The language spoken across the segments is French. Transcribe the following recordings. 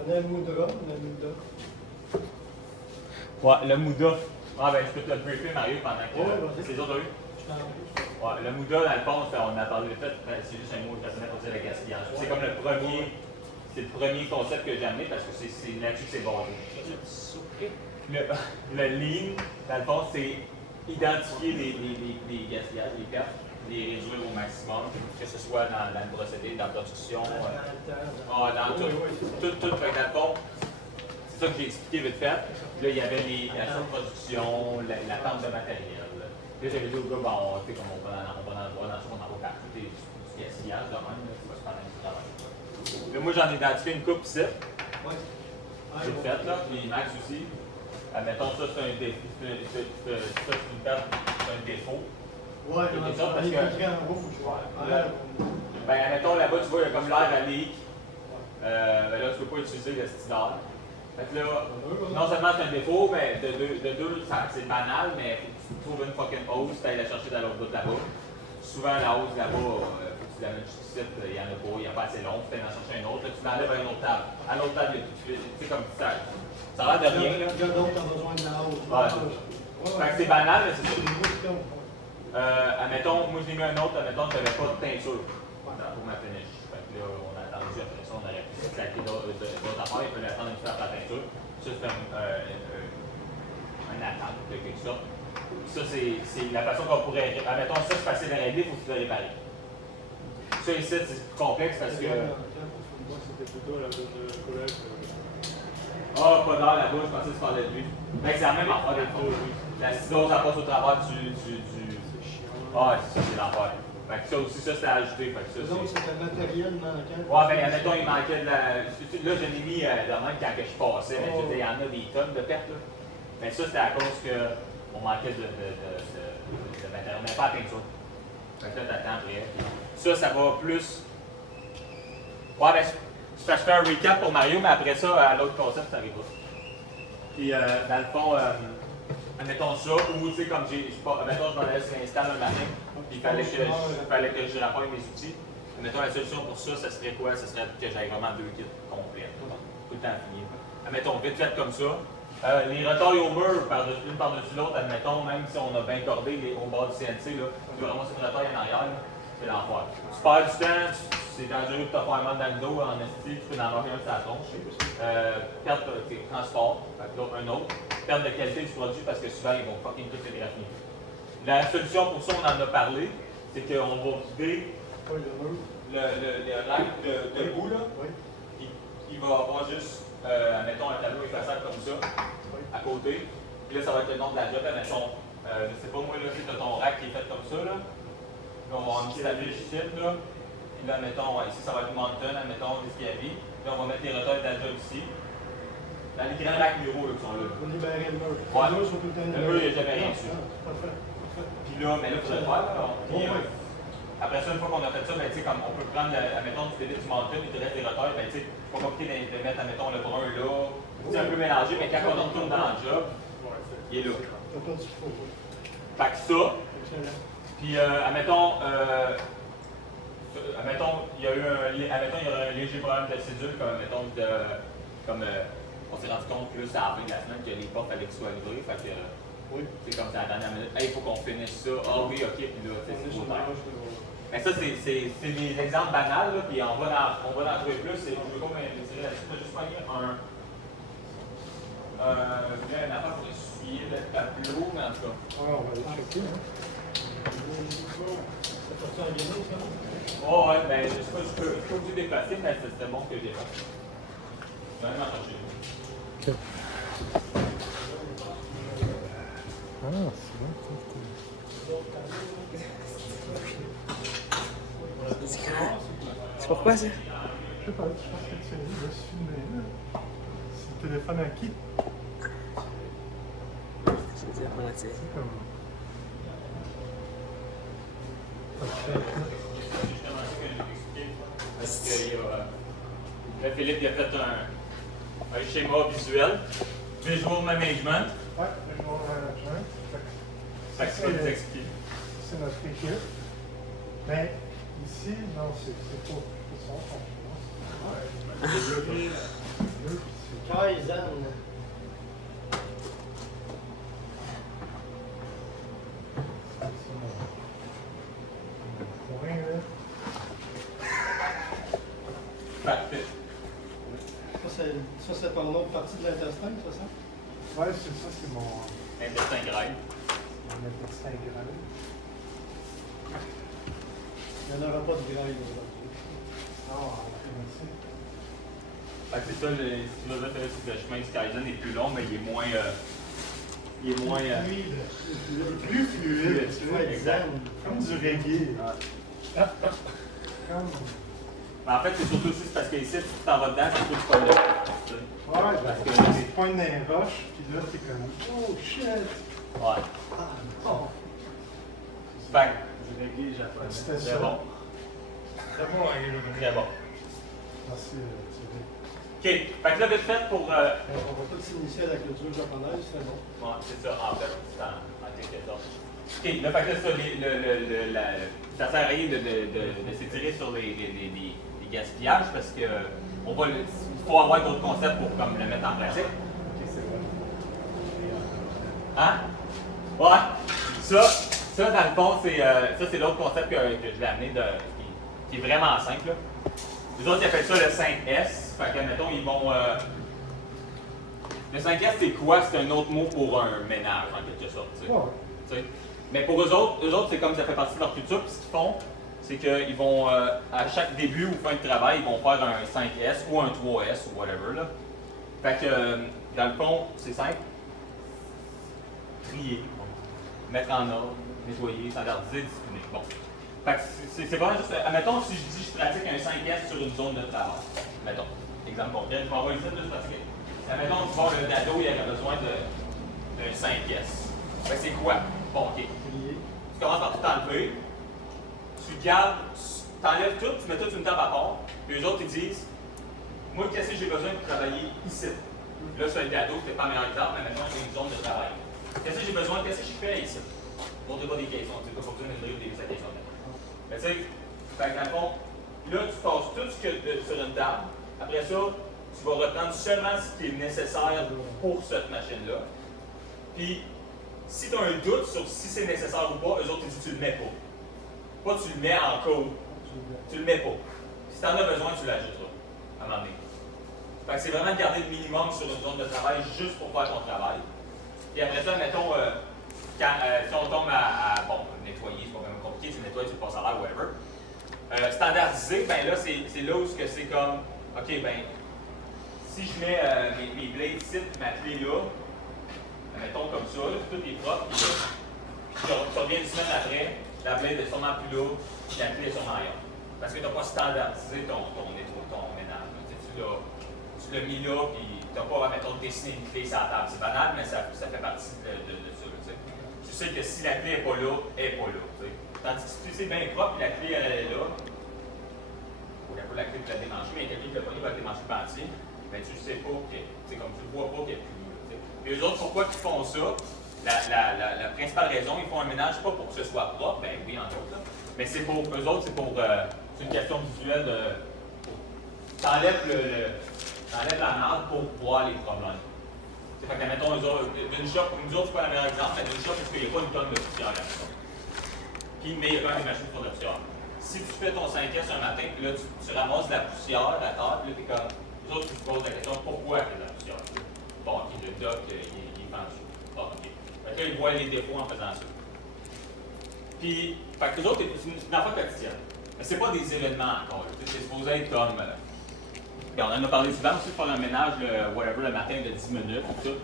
connais le Moudra? Ouais, le Mouda. Ah ben je peux te le briefer Mario pendant que c'est les autres eu. Ouais, le Mouda, dans le fond, on a parlé de fait, c'est juste un mot personnel pour dire le gaspillage. C'est comme le premier concept que j'ai amené parce que c'est là-dessus que c'est basé. Le lean, dans le fond, c'est identifier les gaspillages, les pertes, les réduire au maximum, que ce soit dans le procédé, dans la production, dans tout. Fait que dans le fond, c'est ça que j'ai expliqué vite fait. Là, il y avait la surproduction, l'attente de matériel. Là, j'avais dit au gars, bon, tu sais, comme on va dans le bois, dans le on en va partout, du gaspillage de même, là, tu vas se faire un travail. Là, moi, j'en ai identifié une coupe ici. J'ai fait, là, puis Max aussi. Admettons, ça, c'est un défaut. Ça, c'est une perte, c'est un défaut. Ouais, c'est ça, parce que. En rouge. Ben, admettons, là-bas, tu vois, il y a comme l'air à leak. Ben là, tu peux pas utiliser le style. Fait que là, non seulement c'est un défaut, mais de deux, c'est banal, mais faut que tu trouves une fucking hose, tu ailles la chercher dans l'autre bout là-bas. Souvent, la hose là-bas, faut que tu la mettes juste ici, il n'y en a pas, il n'y a pas assez long, tu en chercher une autre, là, tu l'enlèves à une autre table. À l'autre table, il y a tout de suite, tu sais, comme ça. Ça a l'air de rien, là. Il y a d'autres qui ont besoin de la hose. Fait que c'est banal, mais c'est ça. Admettons, moi je l'ai mis un autre, admettons, je n'avais pas de teinture pour ma finish. Fait que là, on a attendu après ça, on aurait pu claquer d'autres affaires, il fallait attendre une fois la peinture. Ça, c'est un attente de quelque sorte. Ça, c'est la façon qu'on pourrait. Admettons, ça, c'est facile à régler, il faut que tu le réparer. Ça, ici, c'est plus complexe parce que. Moi, c'était plutôt la collègue. Ah, pas d'heure là-bas, je pensais que tu parlais de lui. Mais c'est la même affaire des fois. La cidose, elle passe au travers du. Ah, c'est ça, c'est l'enfer. Fait que ça aussi, ça, c'était ajouté. Fait que ça, Donc, c'est le matériel manquant. Ouais, ben, admettons, il manquait de la. Là, je l'ai mis de même quand je passais, mais il y en a des tonnes de pertes, là. Mais ça, c'était à cause qu'on manquait de matériel, mais pas à peinture. Fait que là, t'attends après. Ça va plus. Ouais, ben, je fais un recap pour Mario, mais après ça, à l'autre concept, ça arrive pas. Puis, dans le fond, admettons ça, ou tu sais, comme admettons, je m'en allais sur l'install un matin, puis il fallait que je rapporte mes outils. Admettons, la solution pour ça, ça serait quoi? Ça serait que j'aille vraiment 2 kits complets. Tout le temps fini. Admettons, vite fait comme ça. Les retailles au mur, une par-dessus l'autre, admettons, même si on a bien cordé au bord du CNC, là, tu vas ramasser une retaille en arrière, c'est l'enfer. Tu perds du temps, c'est dangereux de te faire mal dans le dos en esti, tu peux en avoir un sur la tronche. Perte de transport, un autre. Perte de qualité du produit parce que souvent ils vont fucking tout les raffiner. La solution pour ça, on en a parlé, c'est qu'on va vider le rack de bout là. Il va avoir juste, mettons, un tableau effaçable comme ça, à côté. Puis là, ça va être le nom de la job. Mettons, je sais pas moi, là, tu as ton rack qui est fait comme ça. Là, on va avoir une petite affiche ici. Là. Puis là, mettons, ici, ça va être Mountain, admettons, l'escalier. Puis on va mettre les retails de la job ici. Dans les grands racks muraux là, qui sont là. Pour libérer le mur. Ouais. Le mur, sont tout le temps Le mur, il n'y a jamais rien dessus. Parfait. Puis là, mais là, il faut le faire. Là. Puis, après ça, une fois qu'on a fait ça, ben, comme on peut prendre, admettons, du débit du Mountain, il te reste des retails, ben, c'est pas compliqué de mettre, admettons, le brun là. C'est un peu mélangé, mais quand on retourne dans le job, il est là. Fait que ça. Puis, admettons, il y a eu un léger problème de cédule, comme on s'est rendu compte plus à la fin de la semaine que les portes allaient soient livrées. Fait que, c'est comme ça à la dernière minute. Hey, il faut qu'on finisse ça. Ah oui, ok, puis là, c'est trop tard. Mais ça, c'est des exemples banals, là, puis on va en trouver plus. Je veux pas m'intéresser là-dessus, je vais juste pogner une affaire pour essuyer le tableau, mais en tout cas. On va aller checker. C'est pour ça un guinée, ça? Oh, ouais, ben, je sais pas, je peux vous déplacer, mais c'était bon que j'ai fait. Je vais même chercher. Ok. Ah, c'est bon, c'est pourquoi ça? Je sais pas, je pense que tu vas se filmer là. C'est le téléphone à qui? C'est téléphone à tirer. C'est comme. Parce que là, Philippe il a fait un schéma visuel, visual management. Ouais, le jour management. Fait que tu vas nous expliquer. C'est notre équipe. Mais ici, non, c'est pas ça, je pense. Le Kaizen. Point, là. Parfait. Ça, c'est ton autre partie de l'intestin, c'est ça? Ouais, c'est ça, c'est mon Intestin grêle. intestin grêle. Il n'y en aura pas de graille aujourd'hui. Ah, merci. Fait que c'est ça, si tu veux dire que le chemin du Kaizen est plus long, mais il est moins. Fluide. Plus fluide, tu vois, Exact. comme du reggae. Comme... Mais en fait, c'est surtout aussi parce que ici, si tu t'en vas dedans, c'est tout tu pognes le feu, tu sais. Ouais, Parce que tu te pointes dans les roches, puis là, t'es comme, oh shit! Ouais. Ah, non. Fait Du reggae japonais. C'était que, ça. c'est bon. C'est bon, hein, Très bon. Merci, Thierry. OK. Fait que là, vite fait pour. on va tous s'initier à la culture japonaise, c'est bon. Ouais, c'est ça, en fait, c'est en quelque sorte. OK, là, fait que là, ça, ça sert à rien de s'étirer sur les gaspillages parce que il faut avoir d'autres concepts pour comme, le mettre en pratique. Ok, c'est bon. Hein? Ouais. Ça, dans le fond, c'est l'autre concept que je vais amener qui est vraiment simple. Là. Les autres, ils appellent ça le 5S. Fait que, mettons, ils vont. Le 5S, c'est quoi? C'est un autre mot pour un ménage, en quelque sorte. Tu sais. Ouais. Tu sais. Mais pour eux autres, c'est comme ça fait partie de leur culture. Puis ce qu'ils font, c'est qu'ils vont, à chaque début ou fin de travail, ils vont faire un 5S ou un 3S ou whatever. Là. Fait que, dans le fond, c'est simple. Trier, mettre en ordre, nettoyer, standardiser, discipliner. Bon. Fait que c'est vraiment juste. Admettons, si je dis je pratique un 5S sur une zone de travail. Mettons. Exemple concret, je m'envoie ici juste parce que. Admettons, tu vois, le dado, il aurait besoin d'un 5S. Fait que c'est quoi? Bon, ok. Tu commences par tout enlever. Tu gardes, tu enlèves tout, tu mets toute une table à part. Puis eux autres, ils disent moi, qu'est-ce que j'ai besoin pour travailler ici? Là, sur le dado, c'était pas le meilleur exemple, mais maintenant, j'ai une zone de travail. Qu'est-ce que j'ai besoin? Qu'est-ce que je fais ici? Montrez pas des questions, tu sais pas pour besoin de des questions. Mais tu sais, fait que dans le fond, là, tu passes tout ce que sur une table. Après ça, tu vas reprendre seulement ce qui est nécessaire pour cette machine-là. Puis, si tu as un doute sur si c'est nécessaire ou pas, eux autres, ils disent tu le mets pas. Pas tu le mets en code, tu le mets pas. Si tu en as besoin, tu l'ajouteras à un moment donné. Fait que c'est vraiment de garder le minimum sur une zone de travail juste pour faire ton travail. Et après ça, mettons, si on tombe bon, nettoyer, c'est pas vraiment compliqué, tu nettoies, tu le passes à l'air, whatever. Standardiser, ben là, c'est là où c'est comme, ok, ben, si je mets mes blades ici, ma clé là, mettons comme ça, tout est propre, puis tu reviens une semaine après, la blade est sûrement plus là, puis la clé est sûrement ailleurs. Parce que tu n'as pas standardisé ton ménage. Tu l'as mis là, puis tu n'as pas, mettons, dessiné une clé sur la table. C'est banal, mais ça fait partie de ça. T'sais. Tu sais que si la clé n'est pas là, elle n'est pas là. T'sais. Tandis que si c'est bien propre, puis la clé elle est là, il n'y a pas la clé pour la démancher, mais il y a quelqu'un qui l'a pas va le démancher le entier, mais tu ne sais pas, comme tu ne le vois pas qu'il n'y a plus là. Et eux autres, pourquoi ils font ça? La principale raison, ils font un ménage pas pour que ce soit propre, ben oui, entre autres, là, mais c'est pour eux autres, c'est une question visuelle de. T'enlèves la marde pour voir les problèmes. Fait que, mettons, nous autres, c'est pas le meilleur exemple, mais d'une shop, parce qu'il n'y a pas une tonne de poussière à la maison. Puis, mais il y a quand même des machines pour la poussière. Si tu fais ton 5S un matin, puis là, tu ramasses de la poussière à terre, puis là, t'es comme. Les autres, tu te poses la question pourquoi il y a de la poussière? Bon, ok, le doc, il est penché. Bon, ok. Fait que là, ils voient les défauts en faisant ça. Puis, fait que les autres, c'est une affaire quotidienne. Mais c'est pas des événements encore. C'est supposé être comme. On en a parlé souvent aussi de faire un ménage, whatever, le matin de 10 minutes, tout ça.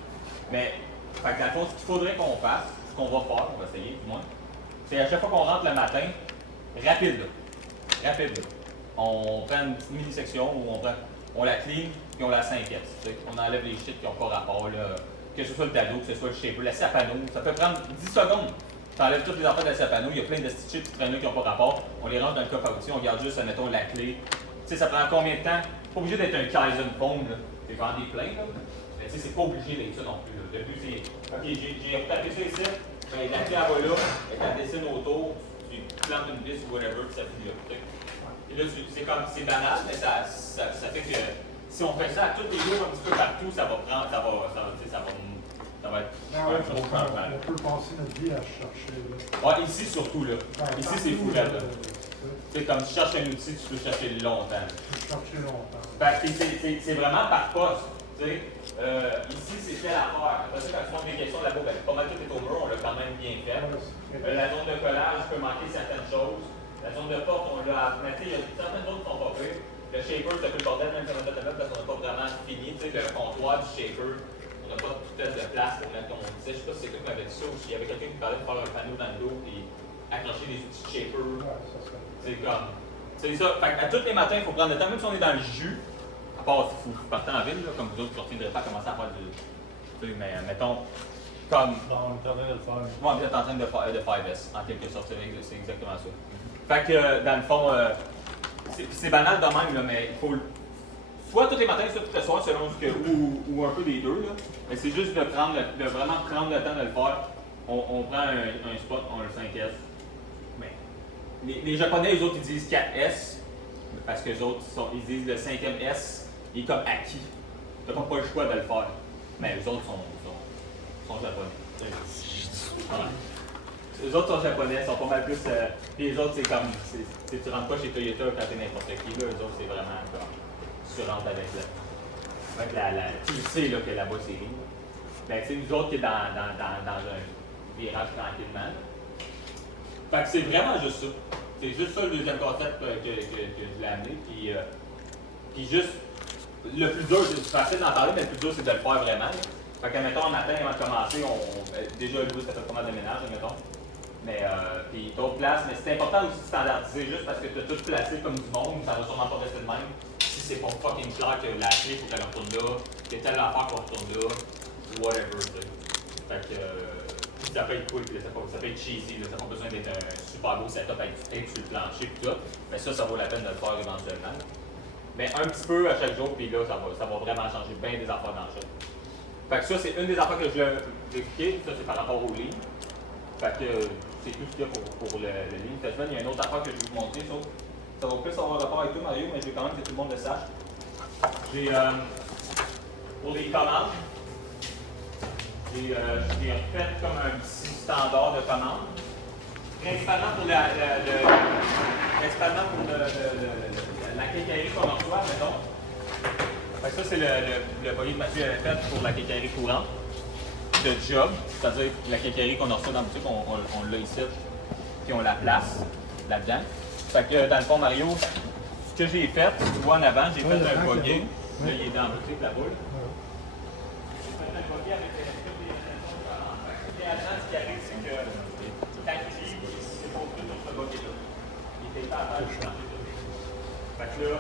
Mais, fait que dans le fond, ce qu'il faudrait qu'on fasse, ce qu'on va faire, on va essayer du moins, c'est à chaque fois qu'on rentre le matin, rapide là. On prend une petite mini-section où on la clean, puis on la 5S. On enlève les shit qui n'ont pas rapport, là, que ce soit le dado, que ce soit le shaper, la scie à panneau, ça peut prendre 10 secondes. Tu enlèves toutes les affaires de la scie à panneau, il y a plein de petits shit qui traînent là qui n'ont pas rapport, on les range dans le coffre à outils, on garde juste, mettons, la clé. Tu sais, ça prend combien de temps? Pas obligé d'être un Kaizen phone, là. J'en ai plein, là. Mais tu sais, c'est pas obligé d'être ça non plus, là. Le but, c'est, ok, j'ai retapé ça ici, ben, la clé, elle va là, et elle dessine autour, tu plantes une vis ou whatever, puis ça finit là. Et là, c'est banal, mais ça fait que si on fait ça à tous les jours, un petit peu partout, ça va prendre, ça va être un gros changement. On peut passer notre vie à chercher. Là. Ouais, ici surtout, là. Ici, c'est fou, là. Tu sais, comme tu cherches un outil, tu peux chercher longtemps. Tu peux chercher longtemps. Fait que c'est vraiment par poste. Tu sais, ici, c'est telle affaire. Après ça, quand tu montres des questions là-bas, ben, pas mal tout est au mur, on l'a quand même bien fait. La zone de collage peut manquer certaines choses. La zone de porte, on l'a. Mais tu sais, il y a certaines autres qui sont pas faites. Le shaper, c'est un peu le bordel, même si on a fait la parce qu'on n'a pas vraiment fini. Tu sais, le comptoir du shaper, on n'a pas tout à fait de place pour mettre, comme on disait. Je sais pas si c'est quelqu'un qui avait dit ça ou s'il y avait quelqu'un qui parlait de faire un panneau dans le dos et accrocher des outils de shaper. C'est comme. C'est ça. Fait à tous les matins, il faut prendre le temps, même si on est dans le jus. À part si vous partez en ville, là, comme vous autres, vous ne reviendrez pas à commencer à faire du. Tu sais, mais mettons. Comme. Non, on est en train de le faire. Moi, vous êtes en train de faire de 5S, en quelque sorte. C'est exactement ça. Fait que, dans le fond, c'est banal de même, là, mais il faut. Soit tous les matins, soit tous les soirs, selon ce que. Ou un peu des deux, là. Mais c'est juste de vraiment prendre le temps de le faire. On prend un spot, on le 5S. Mais. Les Japonais, les autres, ils disent 4S. Parce que les autres, ils disent le 5e S, il est comme acquis. Tu n'as pas le choix de le faire. Mais les autres sont japonais. Voilà. Les autres sont japonais, sont pas mal plus. Puis les autres, c'est comme. Tu rentres pas chez Toyota quand t'es n'importe qui, là. Les autres, c'est vraiment comme. Tu rentres avec ça. Fait que tu le sais là, que là-bas, c'est libre. Ben, c'est nous autres qui est dans un virage tranquillement. Fait que c'est vraiment juste ça. C'est juste ça le deuxième concept que je l'ai amené. Puis juste, le plus dur, c'est facile d'en parler, mais le plus dur, c'est de le faire vraiment. Là. Fait que, mettons, un matin, avant de commencer, déjà, Louis, ça fait pas mal de ménage, mettons. Mais, puis d'autres places, mais c'est important aussi de standardiser, juste parce que tu as tout placé comme du monde, ça va sûrement pas rester de même. Si c'est pas fucking clair que la clé, faut qu'elle retourne là, que telle affaire qu'on retourne là, whatever, tu sais. Fait que, ça peut être cool, ça peut être cheesy, là, ça n'a pas besoin d'être un super beau setup avec du tape sur le plancher et tout. Mais ça vaut la peine de le faire éventuellement. Mais un petit peu à chaque jour, puis là, ça va vraiment changer bien des affaires dans le shop. Fait que ça, c'est une des affaires que je vais expliquer. Ça, c'est par rapport au lean. Fait que c'est tout ce qu'il y a pour le lean. Fait que il y a une autre affaire que je vais vous montrer. Ça va plus avoir rapport avec toi, Mario, mais je veux quand même que tout le monde le sache. J'ai, pour les commandes, j'ai refait comme un petit standard de commande. Principalement pour la quincaillerie qu'on reçoit, mettons. Fait que ça, c'est le voilier que Mathieu avait fait pour la quincaillerie courante de job, c'est-à-dire la quincaillerie qu'on reçoit dans le boutique, on l'a ici, puis on la place là-dedans. Fait que dans le fond, Mario, ce que j'ai fait, tu vois en avant, j'ai fait un voilier. Là, il est dans la boutique, la boule. J'ai fait un voilier avec toutes les commandes. Et avant, ce qui arrive, c'est que quand tu dis, c'est pour tout sur ce voilier-là. Il était pas à faire, fait que là,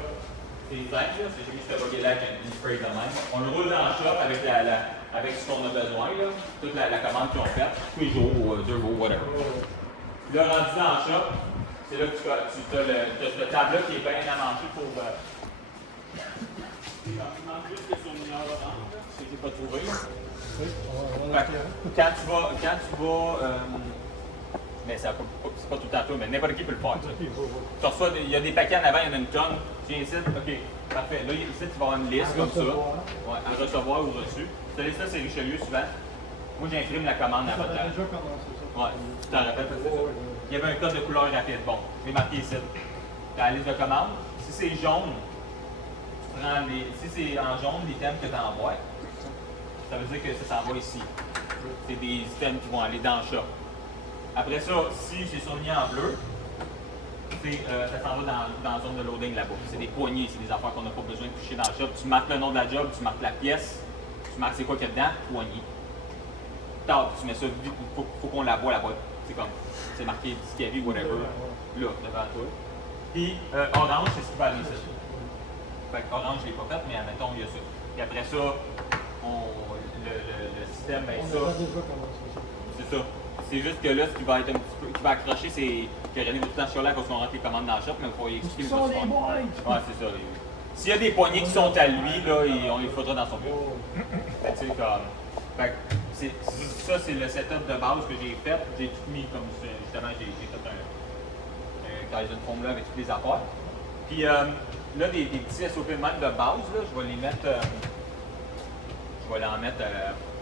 c'est simple, là, j'ai mis ce voilier-là avec une spray de même. On le roule dans le shop avec ce qu'on a besoin, là, toute la commande qu'ils ont faite, tous les jours, 2 jours, whatever. Là, rendu dans le shop, c'est là que tu as le tableau qui est bien amanché pour. Il manque juste le surligneur orange, que je n'ai pas trouvé. Quand tu vas mais c'est pas tout le temps toi, mais n'importe qui peut le faire. Tu reçois, il y a des paquets en avant, il y en a une tonne. Tu viens ici, ok, parfait. Là, ici, tu vas avoir une liste comme ça. Ouais, à recevoir ou reçu. Cette liste-là, c'est Richelieu souvent. Moi, j'imprime la commande à votre place. déjà commencé ça. Ouais, tu t'en rappelles, c'est ça. Il y avait un code de couleur rapide. Bon, je l'ai marqué ici. Tu as la liste de commandes. Si c'est jaune, tu prends si c'est en jaune, l'item que tu envoies, ça veut dire que ça s'en va ici. C'est des items qui vont aller dans le shop. Après ça, si c'est surligné en bleu, ça s'en va dans la zone de loading là-bas. C'est des poignées, c'est des affaires qu'on n'a pas besoin de toucher dans le shop. Tu marques le nom de la job, tu marques la pièce, tu marques c'est quoi qu'il y a dedans, poignée. Tu mets ça, il faut qu'on la voit la boîte. C'est comme, c'est marqué Discovery, whatever, là, devant toi. Puis orange, c'est ce qui va aller ici. Fait que orange, je ne l'ai pas fait, mais admettons, il y a ça. Puis après ça, le système, ben ça. C'est ça. C'est juste que là, ce qui va être un petit peu, qui va accrocher, c'est que René va tout le temps chialer quand on rentre les commandes dans le shop, mais il faut y expliquer. Ouais, c'est ça. S'il y a des poignées qui sont à lui, là, on les faudra dans son bureau. Fait que, tu sais, comme. Fait que ça, c'est le setup de base que j'ai fait. J'ai tout mis comme ça. Justement, j'ai fait un Kaizen Foam là avec toutes les affaires. Puis là, des petits SOP de même de base, là, je vais les mettre. Je vais en mettre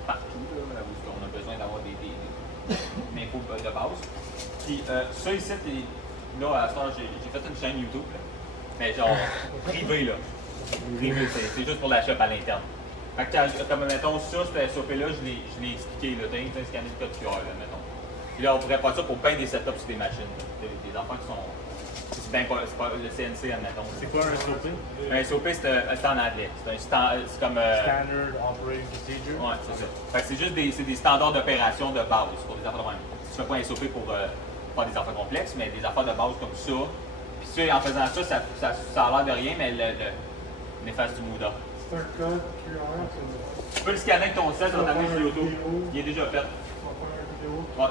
partout, là, où on a besoin d'avoir des infos de base. Puis ça ici, là, à ce temps, j'ai fait une chaîne YouTube, là, mais genre privée, là. Privée, c'est juste pour la shop à l'interne. Fait que comme mettons ça, ce SOP-là, je l'ai expliqué, là, t'as un scanner de code QR, là, mettons. Puis là, on pourrait faire ça pour bien des setups sur des machines. Des enfants qui sont. C'est pas le CNC, admettons. C'est quoi un SOP? Un SOP, c'est en anglais. C'est comme. Standard Operating Procedure. Ouais, c'est ça. Fait que c'est juste des standards d'opération de base pour des affaires de même. Tu fais pas un SOP pour faire des affaires complexes, mais des affaires de base comme ça. Puis ça, en faisant ça, ça a l'air de rien, mais l'efface du Muda. C'est un code QR, c'est Tu peux le scanner avec ton sel sur ta sur YouTube. Il est déjà fait. on va faire une vidéo. Ouais.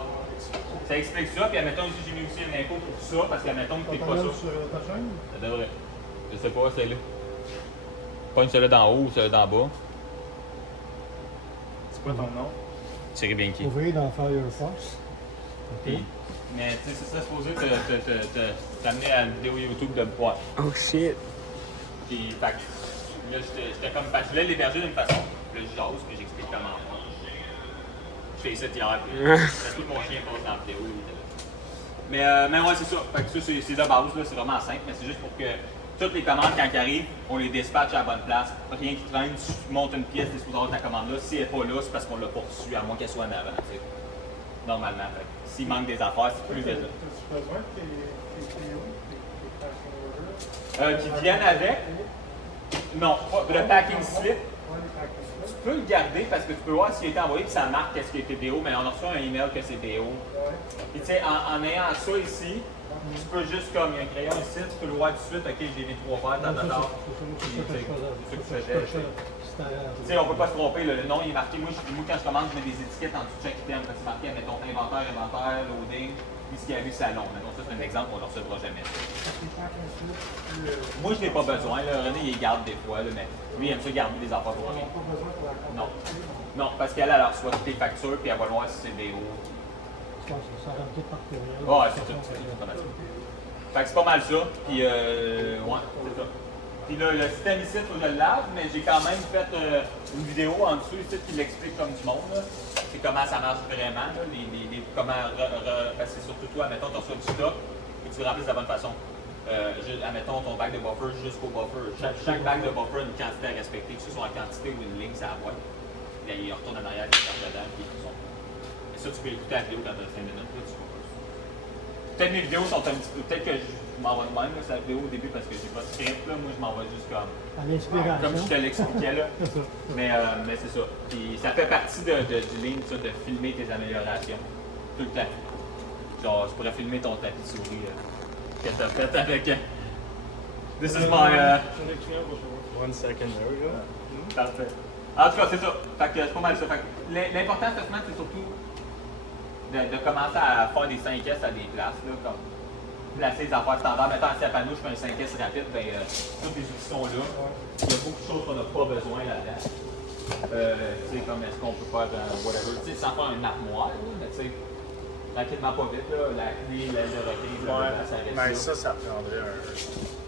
Ça explique ça, puis admettons ici, j'ai mis aussi une info pour ça, parce qu'admettons que t'es pas ça. Sur ta chaîne? Ça devrait. Je sais pas, c'est là. Pas une celle-là d'en haut ou celle-là d'en bas. C'est quoi ton nom? C'est bien qui. Ouvrir dans Firefox. Puis, mais tu sais, c'est ça supposé t'amener à une vidéo YouTube de boîte. Oh shit. Puis, fait que là, j'étais comme. Parce que je voulais l'héberger d'une façon. Puis là, je jase, puis j'explique comment. Je fais ça hier, puis parce que mon chien passe dans la vidéo. Mais ouais, c'est ça. Fait que ça, c'est de base, là, c'est vraiment simple, mais c'est juste pour que toutes les commandes, quand elles arrivent, on les dispatche à la bonne place. Rien qui traîne, tu montes une pièce, tu es supposé avoir ta commande là. Si elle n'est pas là, c'est parce qu'on l'a pas reçue, à moins qu'elle soit en avant, tu sais. Normalement. Fait que s'il manque des affaires, c'est plus de ça. As-tu besoin de tes PO, tes fashion orders? Qui viennent avec. Non, pas le packing slip. Ouais, les packing slips. Tu peux le garder parce que tu peux voir s'il a été envoyé puis ça marque qu'est-ce qui a été DO, mais on a reçu un email que c'est DO. Ouais. Puis tu sais, en ayant ça ici, tu peux juste comme il y a un crayon ici, tu peux le voir tout de suite, ok, j'ai mis 3 paires, Non, t'as. Tu sais, on peut pas se tromper, le nom il est marqué. Moi, quand je commande, je mets des étiquettes en dessous de chaque item. Quand c'est marqué, mettons, inventaire, loading, puis ce qu'il y a vu salon. Mettons, ça c'est un exemple, on ne le recevra jamais. Les packing slips, Moi, je n'ai pas besoin, là. René, il les garde des fois, là, mais lui, il aime ça garder des affaires pour on rien. n'a pas besoin pour la Non. comptabilité. Non, parce qu'elle, elle reçoit toutes tes factures, puis elle va voir si c'est DO. Ça rentre tout par courriel. Ouais, c'est tout, c'est automatique. Fait que c'est pas mal ça, puis ouais, c'est ça. Puis là, le système ici, il faut que je le lave, mais j'ai quand même fait une vidéo en dessous ici qui l'explique comme du monde. C'est comment ça marche vraiment, là, comment parce que c'est surtout toi, admettons, tu reçois du stock et tu le remplisses de la bonne façon. Admettons ton bac de buffer jusqu'au buffer. Chaque bac de buffer a une quantité à respecter, que ce soit en quantité ou une ligne, ça la boîte. Là, il retourne en arrière, il charge dedans, puis ils sont. Et ça, tu peux écouter la vidéo quand tu as 5 minutes. Là, tu vois. Peut-être mes vidéos sont un petit peu. Peut-être que je m'en vais de même, là, cette vidéo au début, parce que j'ai pas de script. Là. Moi, je m'en vais juste comme. À l'inspiration. Comme je te l'expliquais là. C'est ça. Mais c'est ça. Puis ça fait partie du ligne, ça, de filmer tes améliorations. Tout le temps. Genre, je pourrais filmer ton tapis souris que t'as fait avec. This is my. 1 second there, là. Parfait. En tout cas, c'est ça. Fait que c'est pas mal ça. Fait que l'important cette semaine, c'est surtout de commencer à faire des 5S à des places, là, comme placer les affaires standards. Mettons, si à panneau, je fais un 5S rapide, ben, tous les outils sont là. Il y a beaucoup de choses qu'on n'a pas besoin là-dedans. Tu sais, comme est-ce qu'on peut faire whatever, tu sais, sans faire un armoire, là, mais tu sais, tranquillement pas vite, là, la clé, le requin, ça reste Mais là. ça prendrait un.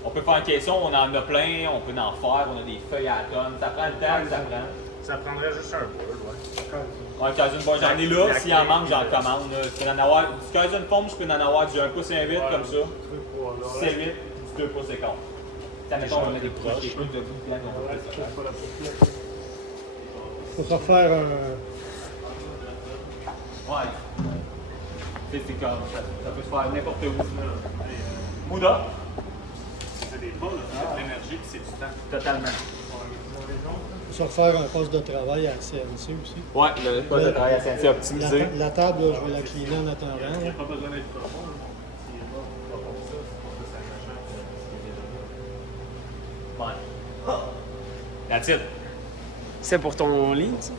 On peut faire une question, on en a plein, on peut en faire, on a des feuilles à tonnes, ça prend le temps que ça prend. Ça prendrait juste un Word, ouais. Ouais, Kaizen, bon, j'en ai là, s'il en manque, j'en commande. Là. Je peux en avoir, du Kaizen Foam, je peux en avoir du 1 pouce et 1 8 comme ça. Si c'est 8, du 2 pouces et quart. Ça, mettons, on a des couches, des couches de bout de piano, on peut faire ça. Faut se refaire un. Ouais. C'est comme ça peut se faire n'importe où. Mouda? C'est des pas, là. C'est de l'énergie puis c'est du temps. Totalement. Faut se refaire un poste de travail à CNC aussi. Ouais, le poste de travail à CNC optimisé. La table, là, je vais la cleaner en attendant. Il n'y là. a pas besoin d'être profond, là. S'il est pas, on va faire ça, c'est pour ça que ça Ouais. That's it. C'est pour ton lit, ça?